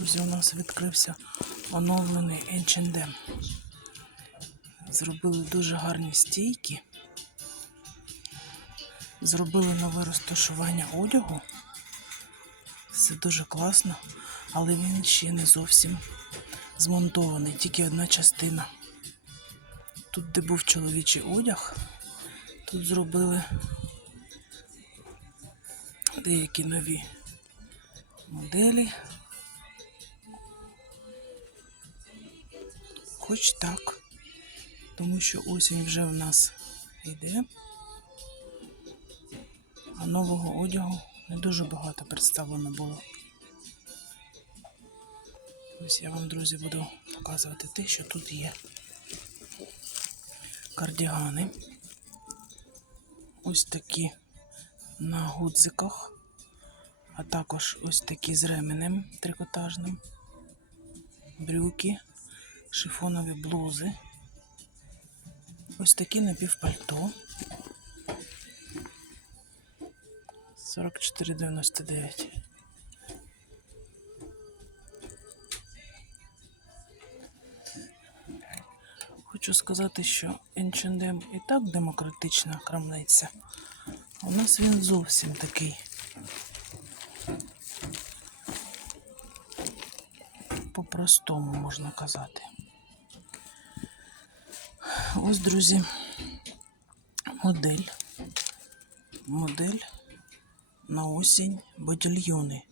Друзі, у нас відкрився оновлений H&M. Зробили дуже гарні стійки. Зробили нове розташування одягу. Все дуже класно, але він ще не зовсім змонтований, тільки одна частина. Тут, де був чоловічий одяг, тут зробили деякі нові моделі. Хоч так, тому що осінь вже в нас йде, а нового одягу не дуже багато представлено було. Ось я вам, друзі, буду показувати те, що тут є. Кардігани. Ось такі на гудзиках, а також ось такі з ременем трикотажним, брюки, шифонові блузи, ось такі напівпальто. 44,99. Хочу сказати, що H&M і так демократична крамниця. У нас він зовсім такий. По-простому можна казати. Ось, друзі, модель. Модель на осінь бодільйони.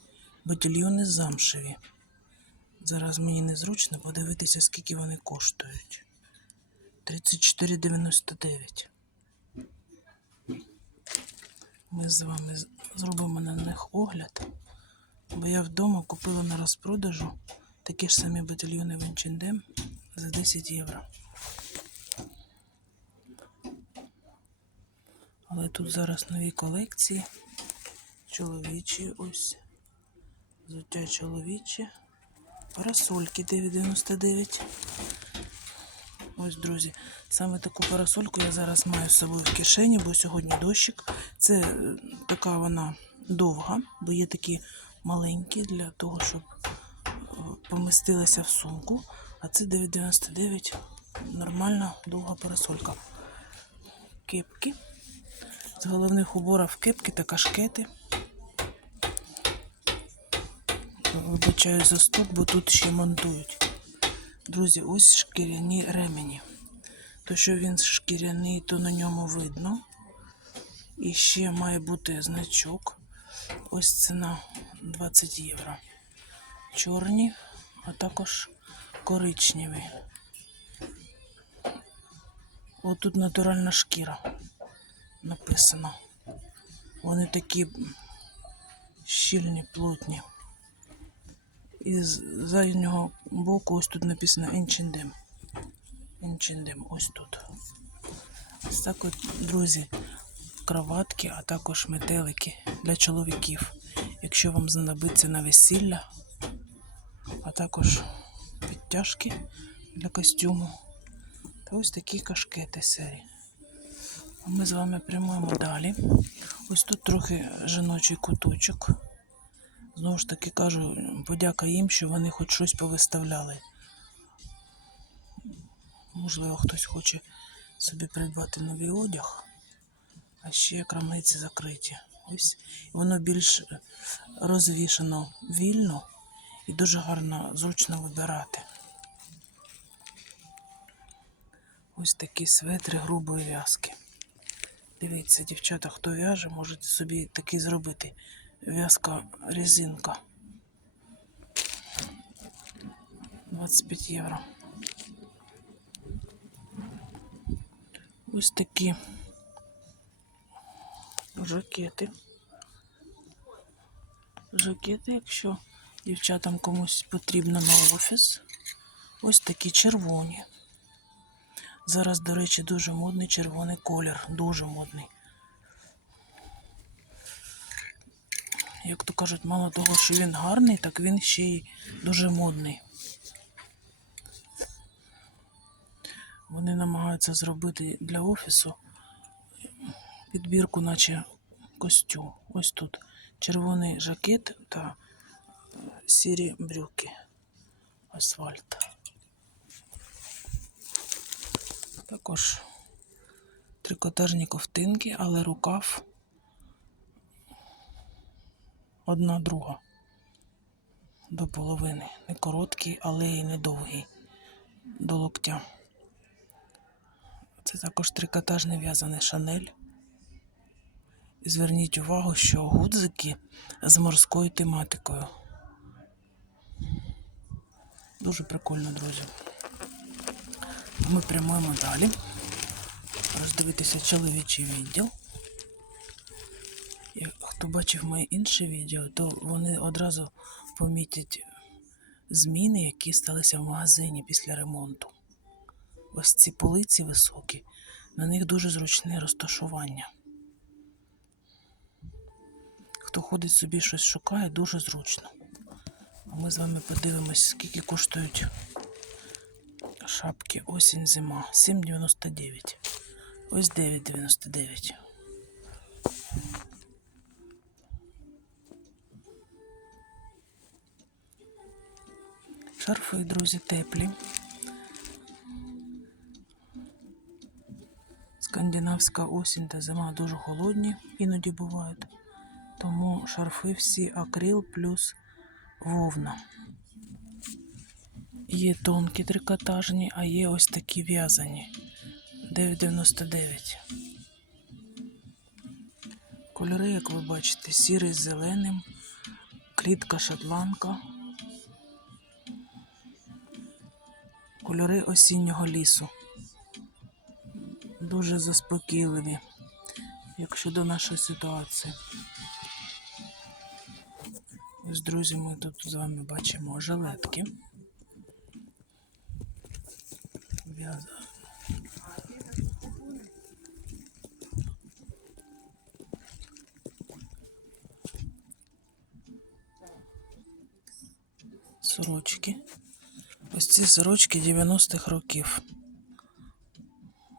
Бодільйони замшеві. Зараз мені незручно подивитися, скільки вони коштують. 34,99. Ми з вами зробимо на них огляд. Бо я вдома купила на розпродажу такі ж самі батальйони в H&M за 10 євро. Але тут зараз нові колекції. Чоловічі ось. Взуття чоловіче. Парасольки 9,99. Ось, друзі, саме таку парасольку я зараз маю з собою в кишені, бо сьогодні дощик. Це е, така вона довга, бо є такі маленькі для того, щоб е, помістилася в сумку. А це 9,99 нормальна довга парасолька. Кепки. З головних уборів кепки та кашкети. Вибачаю за стук, бо тут ще монтують. Друзі, ось шкіряні ремені. То, що він шкіряний, то на ньому видно. І ще має бути значок. Ось ціна 20 євро. Чорні, а також коричневі. Отут натуральна шкіра написано. Вони такі щільні, плотні. І з заднього боку ось тут написано H&M. H&M ось тут. Ось так от, друзі, кроватки, а також метелики для чоловіків. Якщо вам знадобиться на весілля, а також підтяжки для костюму. Та ось такі кашкети серії. Ми з вами прямуємо далі. Ось тут трохи жіночий куточок. Знову ж таки кажу, подяка їм, що вони хоч щось повиставляли. Можливо, хтось хоче собі придбати новий одяг, а ще крамниці закриті. Ось воно більш розвішено вільно і дуже гарно, зручно вибирати. Ось такі светри грубої в'язки. Дивіться, дівчата, хто в'яже, можете собі такий зробити. В'язка резинка. 25 євро. Ось такі жакети. Жакети, якщо дівчатам комусь потрібно на офіс. Ось такі червоні. Зараз, до речі, дуже модний червоний колір. Дуже модний. Як то кажуть, мало того, що він гарний, так він ще й дуже модний. Вони намагаються зробити для офісу підбірку, наче костюм. Ось тут червоний жакет та сірі брюки. Асфальт. Також трикотажні ковтинки, але рукав одна друга до половини. Не короткий, але й не довгий до локтя. Це також трикотажний в'язаний шанель. І зверніть увагу, що гудзики з морською тематикою. Дуже прикольно, друзі. Ми прямуємо далі. Роздивитися чоловічий відділ. І хто бачив моє інше відео, то вони одразу помітять зміни, які сталися в магазині після ремонту. Ось ці полиці високі, на них дуже зручне розташування. Хто ходить собі щось шукає, дуже зручно. А ми з вами подивимось, скільки коштують шапки осінь зима. 7,99. Ось 9,99. Шарфи, друзі, теплі. Скандинавська осінь та зима дуже холодні, іноді бувають. Тому шарфи всі акрил плюс вовна. Є тонкі трикотажні, а є ось такі в'язані. 9,99. Кольори, як ви бачите, сірий з зеленим, клітка шотландка. Кольори осіннього лісу. Дуже заспокійливі, як щодо нашої ситуації. Ось, друзі, ми тут з вами бачимо жилетки. В'яза- Сорочки. Ось ці сорочки 90-х років.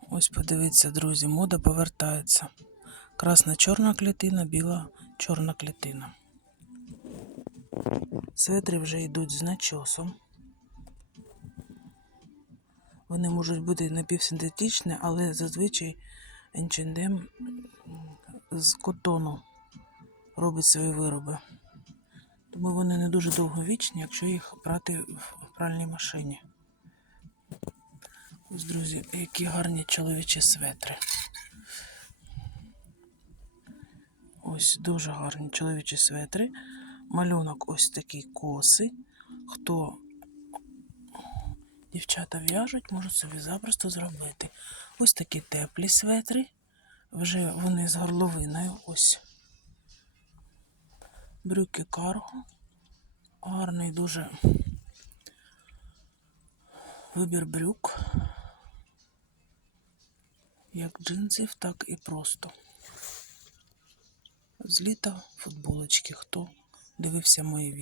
Ось подивіться, друзі, мода повертається. Красна чорна клітина, біла чорна клітина. Светри вже йдуть з начосом. Вони можуть бути напівсинтетичні, але зазвичай H&M з котону робить свої вироби. Тому вони не дуже довговічні, якщо їх брати в пральній машині. Ось, друзі, які гарні чоловічі светри. Ось дуже гарні чоловічі светри. Малюнок ось такий коси. Хто дівчата в'яжуть, можуть собі запросто зробити. Ось такі теплі светри. Вже вони з горловиною. Ось. Брюки карго. Гарний дуже вибір брюк. Як джинсів, так і просто. З літа футболочки. Хто дивився мої відео.